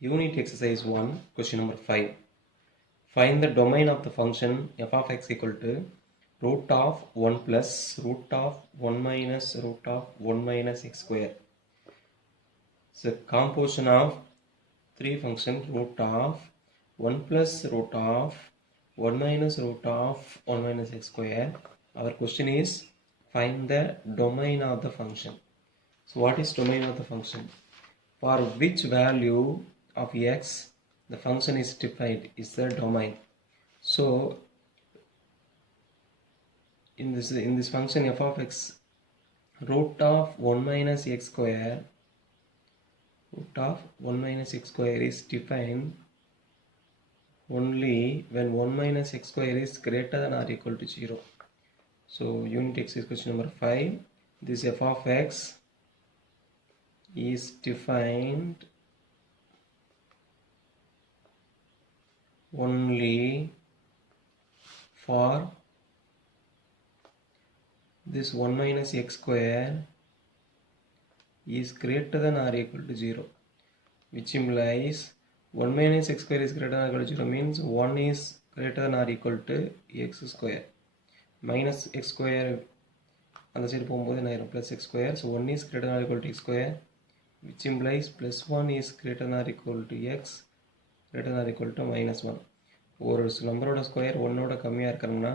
Unit exercise 1, question number 5. Find the domain of the function f of x equal to root of 1 plus root of 1 minus root of 1 minus x square. It's a composition of three functions, root of 1 plus root of 1 minus root of 1 minus x square. Our question is find the domain of the function. So what is domain of the function? For which value of x the function is defined is the domain. So in this function f of x, root of 1 minus x square is defined only when 1 minus x square is greater than or equal to 0. So unit exercise question number 5, this f of x is defined only for this 1 minus x square is greater than or equal to 0, which implies 1 minus x square is greater than or equal to 0 means 1 is greater than or equal to x square. Minus x square on the side plus x square, so 1 is greater than or equal to x square, which implies plus 1 is greater than or equal to x greater than or equal to minus 1. ஒரு நம்பரோட ஸ்கொயர் 1ஓட கம்மியாக இருக்கிறோம்னா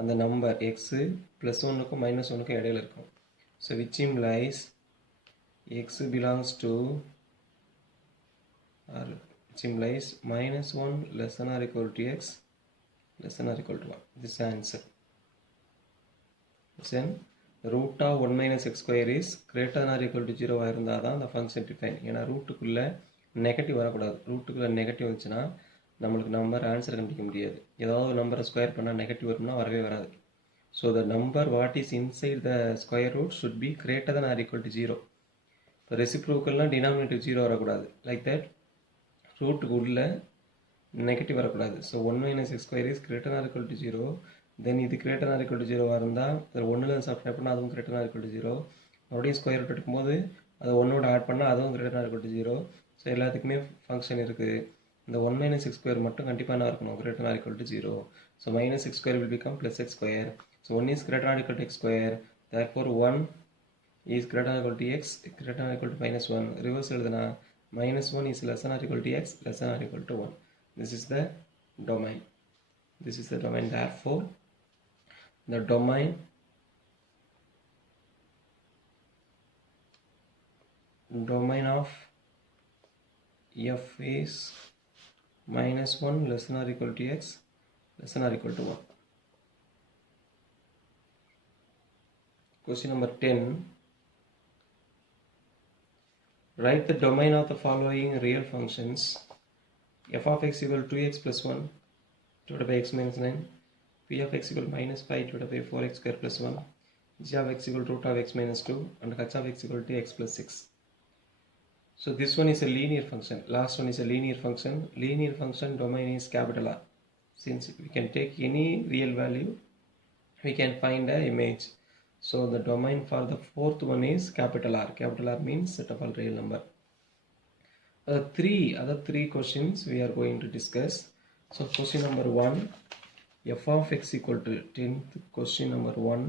அந்த number x plus 1க்கும் மைனஸ் 1க்கும் இடையில இருக்கும். So which implies x belongs to, or which implies minus 1 less than or equal to x less than or equal to 1. This answer. Then root of 1 minus x square is greater than or equal to 0 இருந்தால் தான் அந்த function define. ஏன்னா ரூட்டுக்குள்ளே நெகட்டிவ் வரக்கூடாது. ரூட்டுக்குள்ளே நெகட்டிவ் வந்துச்சுன்னா நம்மளுக்கு number answer கண்டுபிடிக்க முடியாது. ஏதாவது நம்பரை ஸ்கொயர் பண்ணால் நெகட்டிவ் வரும்னா வரவே வராது. So the number what is inside the square root should be greater than or equal to 0. இப்போ ரெசிப்ரோக்கல்னால் டினாமினேட்டிவ் 0 வரக்கூடாது. லைக் தட் ரூட்டுக்கு உள்ள நெகட்டிவ் வரக்கூடாது. ஸோ 1 minus X square is greater than or equal to 0. தென் இது greater than or equal to 0 இருந்தால் அதில் 1ல் சப்ஸ்டிட் பண்ணால் அதுவும் greater than or equal to 0. மறுபடியும் ஸ்கொயர் ரூட் எடுக்கும்போது அதை 1ஓட ஆட் பண்ணால் அதுவும் greater than or equal to 0. ஸோ எல்லாத்துக்குமே ஃபங்க்ஷன் இருக்குது. இந்த 1 minus x square மட்டும் கண்டிப்பாக என்ன இருக்கணும், greater than or equal to 0. So minus x square will become plus x square. So 1 is greater than or equal to x square. Therefore 1 is greater than or equal to x, greater than or equal to minus 1. Reverse எழுதுனா minus 1 is less than or equal to x, less than or equal to 1. This is the domain. This is the domain. Therefore the domain of f is minus 1 less than or equal to x less than or equal to 1. Question number 10. Write the domain of the following real functions: f of x equal to 2x plus 1 divided by x minus 9, p of x equal to minus 5 divided by 4x square plus 1, g of x equal to root of x minus 2, and h of x equal to x plus 6. So this one is a linear function. Last one is a linear function. Linear function domain is capital R. Since we can take any real value, we can find an image. So the domain for the fourth one is capital R. Capital R means set of all real number. Other three questions we are going to discuss. So question number 1, f of x equal to 10th question number 1,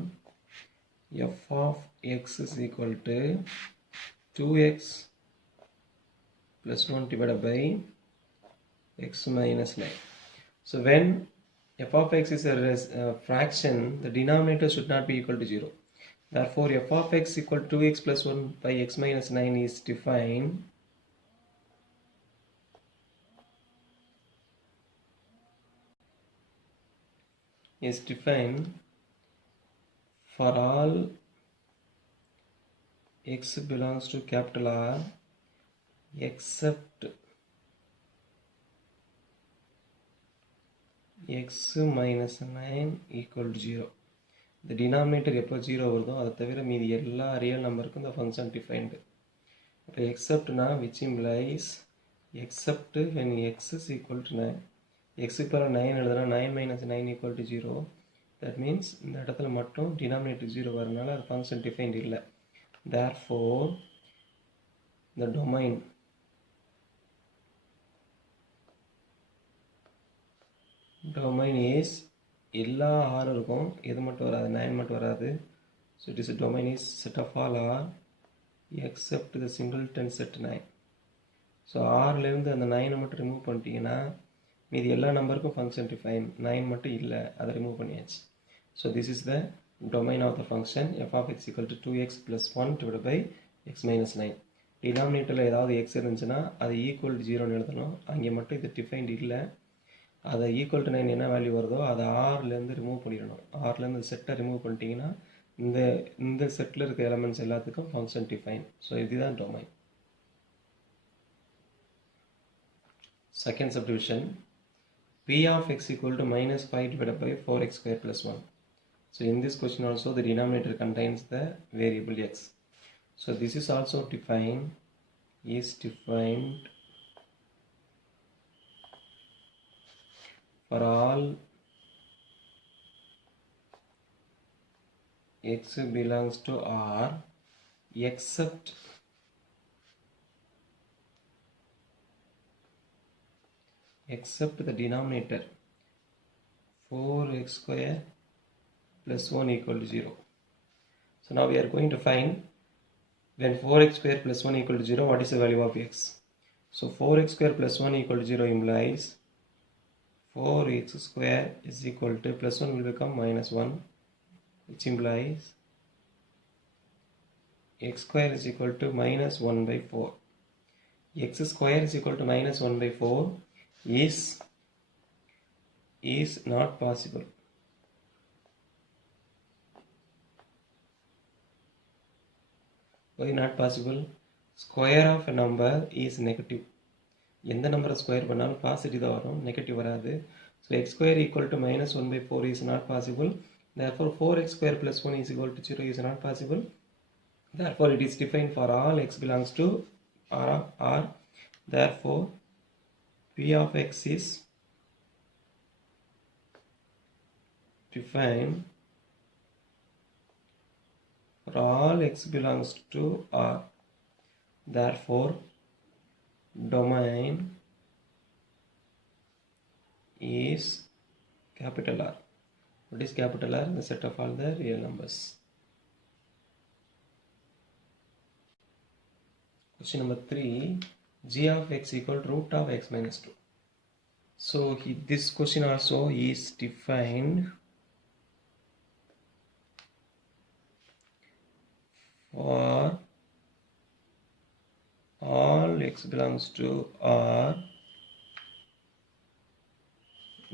f of x is equal to 2x plus 1 divided by x minus 9. So when f of x is a fraction, the denominator should not be equal to 0. Therefore f of x equal to 2x plus 1 by x minus 9 is defined for all x belongs to capital R except x minus 9 equal to 0. The denominator எப்போ 0 வருதோ அதை தவிர மீதி எல்லா ரியல் நம்பருக்கும் இந்த function defined. இப்போ எக்ஸப்ட்னா which implies except when x is equal to 9, x க்கு 9 எழுதுனா 9 minus 9 equal to 0. That means இந்த இடத்துல மட்டும் denominator 0 வரனால அது ஃபங்க்ஷன் டிஃபைன்டு இல்லை. Therefore the domain domain is எல்லா r இருக்கும், எது மட்டும் வராது, 9 மட்டும் வராது. So it is a domain is set of all r except the singleton set 9. So rல இருந்து அந்த 9 மட்டும் ரிமூவ் பண்ணிட்டீங்கன்னா மீதி எல்லா நம்பருக்கும் ஃபங்க்ஷன் டிஃபைன், 9 மட்டும் இல்லை, அதை ரிமூவ் பண்ணியாச்சு. So this is the domain of the function f of x equal to 2x plus 1 divided by x minus 9. டினாமினேட்டரில் ஏதாவது x இருந்துச்சுன்னா அது ஈக்குவல் டு 0ன்னு எழுதணும். அங்கே மட்டும் இது டிஃபைன்ட் இல்லை. அதை ஈக்குவல் டு 9 என்ன வேல்யூ வருதோ அதை ஆர்லேருந்து ரிமூவ் பண்ணிடணும். ஆர்லேருந்து செட்டை ரிமூவ் பண்ணிட்டீங்கன்னா இந்த செட்டில் இருக்க எலமெண்ட்ஸ் எல்லாத்துக்கும் ஃபங்க்ஷன் டிஃபைன். ஸோ இதுதான் domain. Second subdivision p of x equal to minus 5 divided by 4x square plus 1. So in this question also the denominator contains the variable x. So this is also defined for all x belongs to R except the denominator 4x square plus 1 equal to 0. So now we are going to find when 4x square plus 1 equal to 0, what is the value of x? So 4x square plus 1 equal to 0 implies 4x square is equal to plus 1 will become minus 1, which implies x square is equal to minus 1 by 4. X square is equal to minus 1 by 4 is not possible. Why not possible? Square of a number is negative. எந்த நம்பரை ஸ்கொயர் பண்ணாலும் பாசிட்டிவ் தான் வரும், நெகட்டிவ் வராது. So x square equal to minus 1 by 4 is not possible. Therefore 4x square plus 1 is equal to 0 is not possible. Therefore it is defined for all x belongs to R. Therefore p of x is defined for all x belongs to R. Therefore domain is capital R. What is capital R? The set of all the real numbers. Question number 3, g of x equal to root of x minus 2. So this question also is defined for all x belongs to R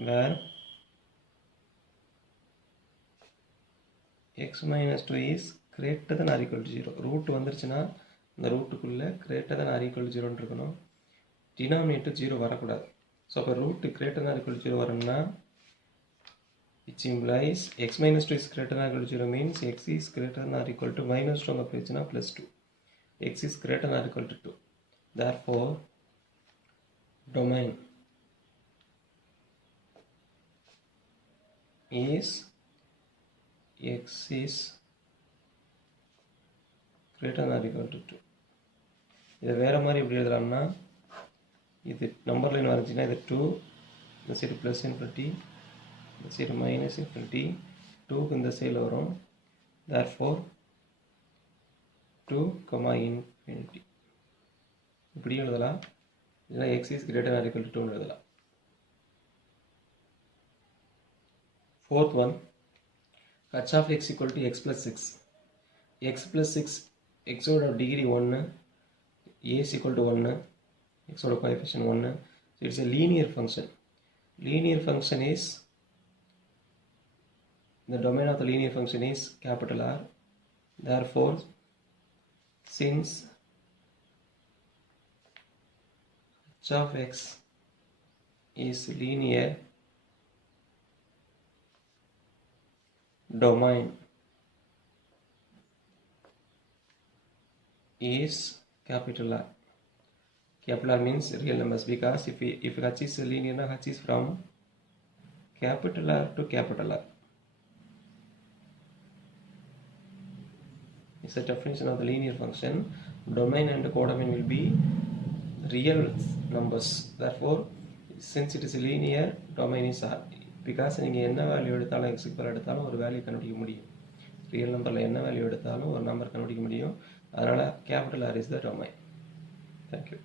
where x minus 2 is greater than or equal to 0. ரூட் வந்துருச்சுன்னா இந்த ரூட்டுக்குள்ளே greater than or equal to 0 இருக்கணும். டினாமினேட்டர் 0 வரக்கூடாது. ஸோ அப்போ root greater than or equal to 0 வரணும்னா which implies x minus 2 is greater than or equal to 0 means x is greater than or equal to minus 2 அங்கே போயிடுச்சுன்னா plus 2. x is greater than or equal to 2. Therefore domain is x is greater than or equal to 2. இதை வேறு மாதிரி எப்படி எழுதலாம்னா இது number line வந்துச்சுன்னா இது 2, இந்த சைடு ப்ளஸ் இன்ஃபினிட்டி, இந்த சைடு மைனஸ் இன்ஃபினிட்டி, 2க்கு இந்த சைடில் வரும். therefore 2, infinity இப்படி எழுதலாம். இல்லைனா x is greater than or equal to 2 எழுதலாம். Fourth one, h of x equal to x plus 6. x plus 6, x ஓட டிகிரி 1, a is equal to 1, x ஓட coefficient 1. So it's a linear function. Linear function is, the domain of the linear function is capital R. Therefore, since h of x is linear, domain is capital R. Capital R means real numbers, because if h is linear, h is from capital R to capital R. It's a definition of the linear function. Domain and codomain will be real numbers. Therefore, since it is linear, domain is R. Because நீங்கள் என்ன வேல்யூ எடுத்தாலும் எக்ஸுக்கு பதிலாக எடுத்தாலும் ஒரு வேல்யூ கண்டுபிடிக்க முடியும். ரியல் நம்பரில் என்ன வேல்யூ எடுத்தாலும் ஒரு நம்பர் கண்டுபிடிக்க முடியும். அதனால் capital R is the domain. Thank you.